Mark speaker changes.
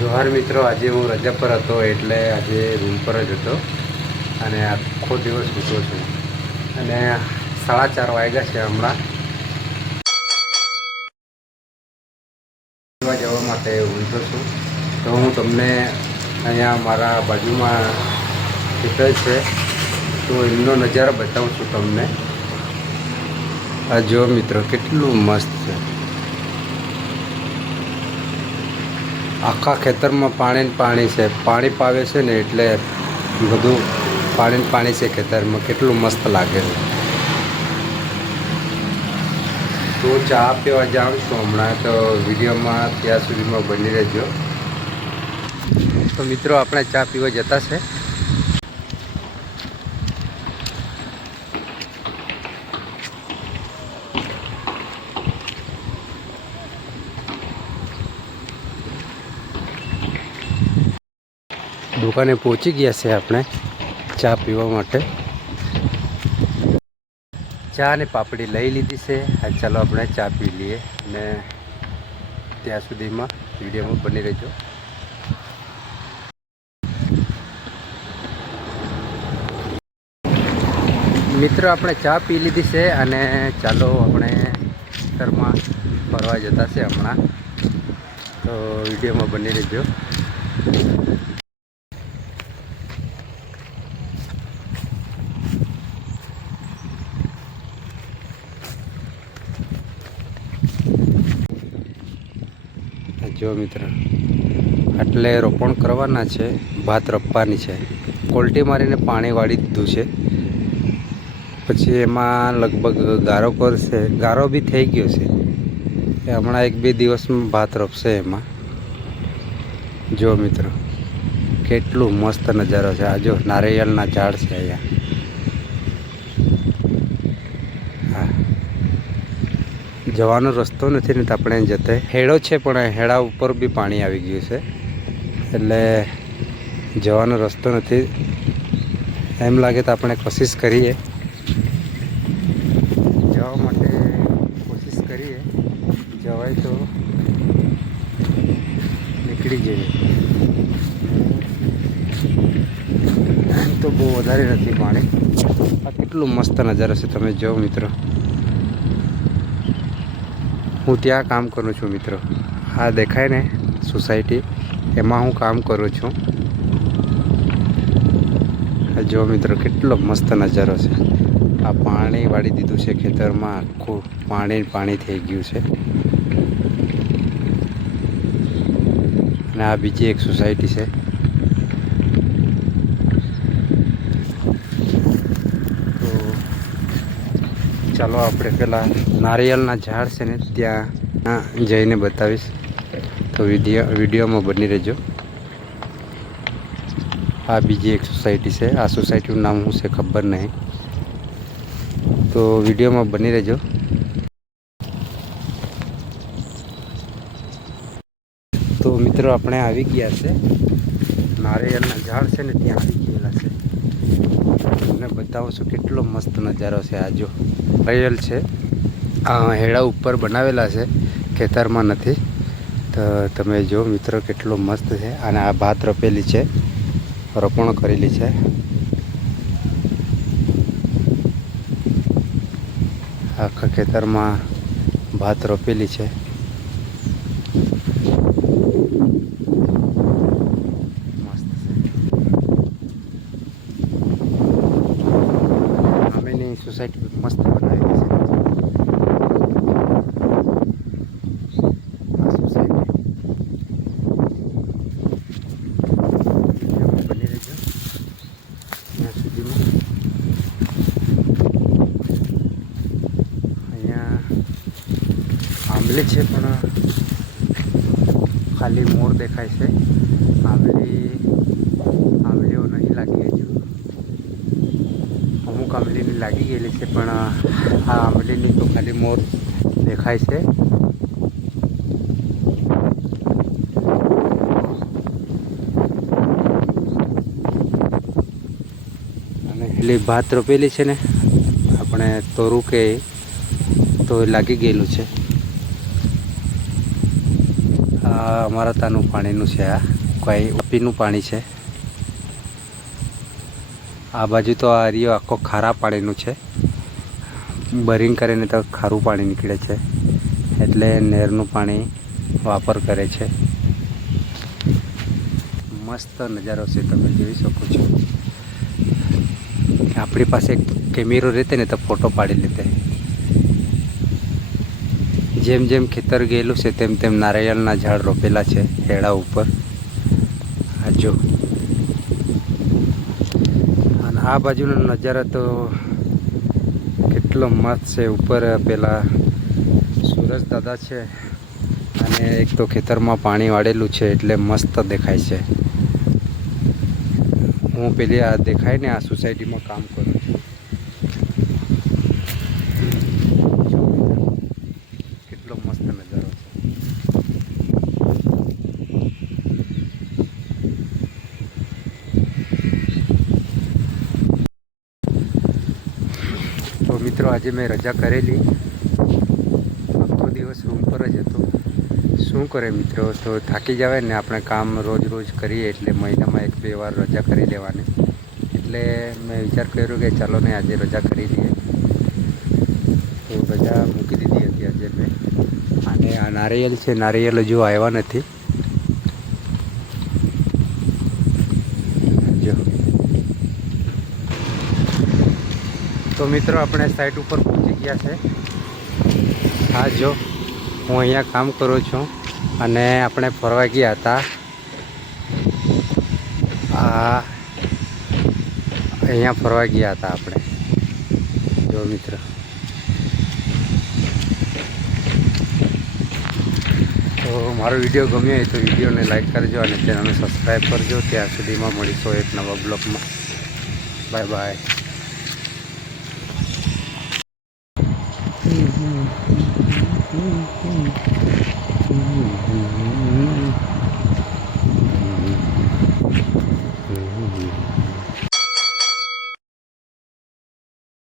Speaker 1: જોહાર મિત્રો, આજે હું રજા પર હતો એટલે આજે રૂમ પર જ હતો અને આખો દિવસ સૂતો છું. અને સાડા ચાર વાગ્યા છે હમણાં. જવા માટે ઊંઘતો છું. તો હું તમને અહીંયા મારા બાજુમાં ખેતર છે. તો એમનો નજારો બતાવું છું તમને. આ જો મિત્રો, કેટલું મસ્ત છે. આખા ખેતરમાં પાણી ને પાણી છે. પાણી પાવે છે ને એટલે બધું પાણી ને પાણી છે ખેતરમાં. કેટલું મસ્ત લાગે છે. તો ચા પીવા જાઉં છું હમણાં. તો વિડીયોમાં ત્યાં સુધીમાં બની રહેજો. તો મિત્રો, આપણે ચા પીવા જતા છે. દુકાને પહોંચી ગયા છે આપણે ચા પીવા માટે. ચા અને પાપડી લઈ લીધી છે. અને ચાલો આપણે ચા પી લઈએ અને ત્યાં સુધીમાં વિડીયોમાં બની રહેજો. મિત્રો, આપણે ચા પી લીધી છે અને ચાલો આપણે ઘરમાં ફરવા જતા છે હમણાં. તો વિડીયોમાં બની રહેજો. જો મિત્ર એટલે રોપણ કરવાના છે, ભાત રપવાની છે. કોલટી મારીને પાણી વાળી દીધું છે. પછી એમાં લગભગ ગારો કરશે, ગારો બી થઈ ગયો છે. એ હમણાં એક બે દિવસમાં ભાત રપશે એમાં. જો મિત્રો, કેટલું મસ્ત નજારો છે. આ જો નારિયેળના ઝાડ છે અહીંયા હા જવાનો રસ્તો નથી ને તો આપણે જતે હેડો છે પણ હેડા ઉપર બી પાણી આવી ગયું છે. એટલે જવાનો રસ્તો નથી. એમ લાગે તો આપણે કોશિશ કરીએ. જવા માટે કોશિશ કરીએ. જવાય તો નીકળી જઈએ. એમ તો બહુ વધારે નથી પાણી. આ કેટલું મસ્ત નજારો છે તમે જો મિત્રો. હું ત્યાં કામ કરું છું મિત્રો. આ દેખાય ને સોસાયટી એમાં હું કામ કરું છું. જો મિત્રો, કેટલો મસ્ત નજારો છે. આ પાણી વાળી દીધું છે ખેતરમાં, આખું પાણી પાણી થઈ ગયું છે. અને આ બીજી એક સોસાયટી છે તો ચાલો આપણે પેલા નારિયેળના ઝાડ છે ને ત્યાં જઈને બતાવીશ. તો વીડિયો, વિડીયોમાં બની રહેજો. આ બીજી એક સોસાયટી છે. આ સોસાયટીનું નામ શું છે ખબર નહીં. તો વિડીયોમાં બની રહેજો. તો મિત્રો આપણે આવી ગયા છે. નારિયેળના ઝાડ છે ને ત્યાં આવી ગયેલા છે. તમને બતાવું છું કેટલો મસ્ત નજારો છે આ જો છે. આ હેડા ઉપર બનાવેલા છે. ખેતરમાં નથી. તો, તમે જો મિત્રો કેટલો મસ્ત છે. અને આ ભાત રોપેલી છે. રોપણ કરેલી છે. આખા ખેતરમાં ભાત રોપેલી છે મસ્ત છે અમેની સોસાયટી મસ્ત બનાવેલી છે આ સોસાયટી વિડીયોમાં બની રહેજો ત્યાં સુધીમાં અહીંયા આંબલી છે, પણ ખાલી મોર દેખાય છે. આંબલી આંબલીઓ નહીં લાગી હજુ. અમુક આંબલીની લાગી ગયેલી છે, પણ આ આંબલીની તો ખાલી મોર દેખાય છે. અને પેલી ભાત રોપેલી છે ને, આપણે તોરું કે તો લાગી ગયેલું છે. આ અમારા ત્યાંનું પાણીનું છે આ. કોઈ ઉપીનું પાણી છે. આ બાજુ તો આ એરિયો આખો ખારા પાણીનું છે. બરિંગ કરીને તો ખારું પાણી નીકળે છે. એટલે નહેરનું પાણી વાપર કરે છે. મસ્ત નજારો છે, તમે જોઈ શકો છો. આપણી પાસે કેમેરો રહેતે ને તો ફોટો પાડી લેતે. જેમ જેમ ખેતર ગયેલું છે, તેમ તેમ નારિયેળના ઝાડ રોપેલા છે, હેડા ઉપર. આ જો. અને આ બાજુનો નજારો તો કેટલો મસ્ત છે. ઉપર પેલા સુરજ દાદા છે અને એક તો ખેતરમાં પાણી વાળેલું છે, એટલે મસ્ત દેખાય છે. હું પેલી આ દેખાય ને આ સોસાયટીમાં કામ કરું છું જો મિત્રો, કેટલો મસ્ત નજારો છે તો મિત્રો, આજે મેં રજા કરેલી. આખો દિવસ રૂમ પર જ હતો. શું કરે મિત્રો? તો થાકી જવાય ને આપણે કામ રોજ રોજ કરીએ એટલે મહિનામાં એક બે વાર રજા કરી લેવાની. એટલે મેં વિચાર કર્યો કે ચાલો ને આજે રજા કરી દઈએ. તો રજા મૂકી દીધી હતી આજે મેં. અને આ નારિયેલ છે, નારિયેલ હજુ આવ્યા નથી જો તો મિત્રો, આપણે સાઈટ ઉપર પહોંચી ગયા છે. હા, જો, હું અહીંયા કામ કરું છું અને આપણે ફરવા ગયા હતા. આ અહીંયા ફરવા ગયા હતા આપણે. જો, મિત્ર. તો મારો વીડિયો ગમ્યો હોય તો વિડીયોને લાઈક કરજો અને ચેનલને સબસ્ક્રાઈબ કરજો. ત્યાં સુધીમાં મળીશું એક નવા બ્લોગમાં. Bye bye. Uhum, uhum, uhum, uhum. uhum.